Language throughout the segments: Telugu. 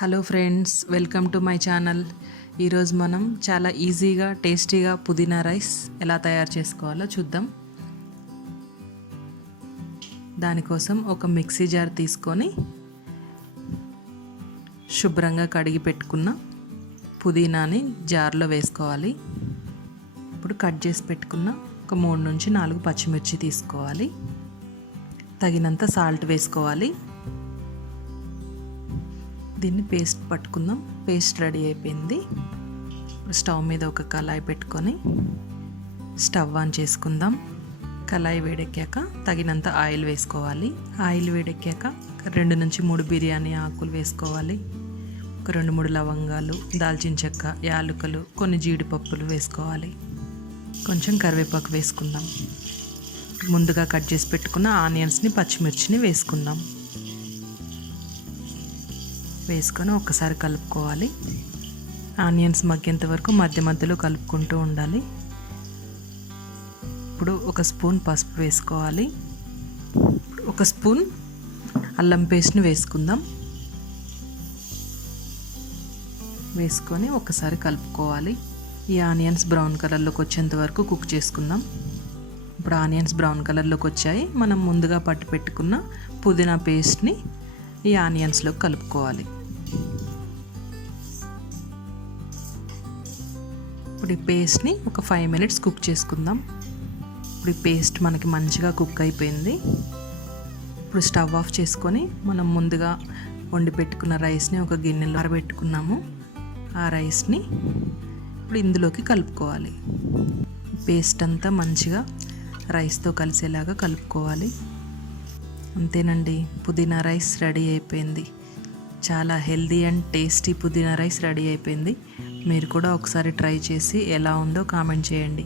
Hello friends, welcome to my channel. ఈరోజు మనం చాలా ఈజీగా టేస్టీగా పుదీనా రైస్ ఎలా తయారు చేసుకోవాలో చూద్దాం. దానికోసం ఒక మిక్సీ జార్ తీసుకొని శుభ్రంగా కడిగి పెట్టుకున్న పుదీనాని జార్లో వేసుకోవాలి. ఇప్పుడు కట్ చేసి పెట్టుకున్న ఒక 3 నుంచి 4 పచ్చిమిర్చి తీసుకోవాలి. తగినంత సాల్ట్ వేసుకోవాలి. దీన్ని పేస్ట్ పట్టుకుందాం. పేస్ట్ రెడీ అయిపోయింది. స్టవ్ మీద ఒక కళాయి పెట్టుకొని స్టవ్ ఆన్ చేసుకుందాం. కళాయి వేడెక్కాక తగినంత ఆయిల్ వేసుకోవాలి. ఆయిల్ వేడెక్కాక 2 నుంచి 3 బిర్యానీ ఆకులు వేసుకోవాలి. ఒక 2-3 లవంగాలు, దాల్చిన చెక్క, యాలకులు, కొన్ని జీడిపప్పులు వేసుకోవాలి. కొంచెం కరివేపాకు వేసుకుందాం. ముందుగా కట్ చేసి పెట్టుకున్న ఆనియన్స్ని, పచ్చిమిర్చిని వేసుకుందాం. వేసుకొని ఒకసారి కలుపుకోవాలి. ఆనియన్స్ మగ్గేంత వరకు మధ్య మధ్యలో కలుపుకుంటూ ఉండాలి. ఇప్పుడు ఒక స్పూన్ పసుపు వేసుకోవాలి. ఒక స్పూన్ అల్లం పేస్ట్ని వేసుకుందాం. వేసుకొని ఒకసారి కలుపుకోవాలి. ఈ ఆనియన్స్ బ్రౌన్ కలర్లోకి వచ్చేంత వరకు కుక్ చేసుకుందాం. ఇప్పుడు ఆనియన్స్ బ్రౌన్ కలర్లోకి వచ్చాయి. మనం ముందుగా పట్టు పెట్టుకున్న పుదీనా పేస్ట్ని ఈ ఆనియన్స్లోకి కలుపుకోవాలి. ఇప్పుడు ఈ పేస్ట్ని ఒక 5 మినిట్స్ కుక్ చేసుకుందాం. ఇప్పుడు ఈ పేస్ట్ మనకి మంచిగా కుక్ అయిపోయింది. ఇప్పుడు స్టవ్ ఆఫ్ చేసుకొని మనం ముందుగా వండి పెట్టుకున్న రైస్ని ఒక గిన్నెలో ఆరబెట్టుకున్నాము. ఆ రైస్ని ఇప్పుడు ఇందులోకి కలుపుకోవాలి. పేస్ట్ అంతా మంచిగా రైస్తో కలిసేలాగా కలుపుకోవాలి. అంతేనండి, పుదీనా రైస్ రెడీ అయిపోయింది. చాలా హెల్దీ అండ్ టేస్టీ పుదీనా రైస్ రెడీ అయిపోయింది. మీరు కూడా ఒకసారి ట్రై చేసి ఎలా ఉందో కామెంట్ చేయండి.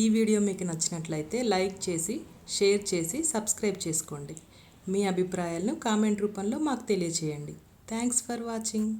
ఈ వీడియో మీకు నచ్చినట్లయితే లైక్ చేసి, షేర్ చేసి, సబ్స్క్రైబ్ చేసుకోండి. మీ అభిప్రాయాలను కామెంట్ రూపంలో మాకు తెలియచేయండి. Thanks for watching.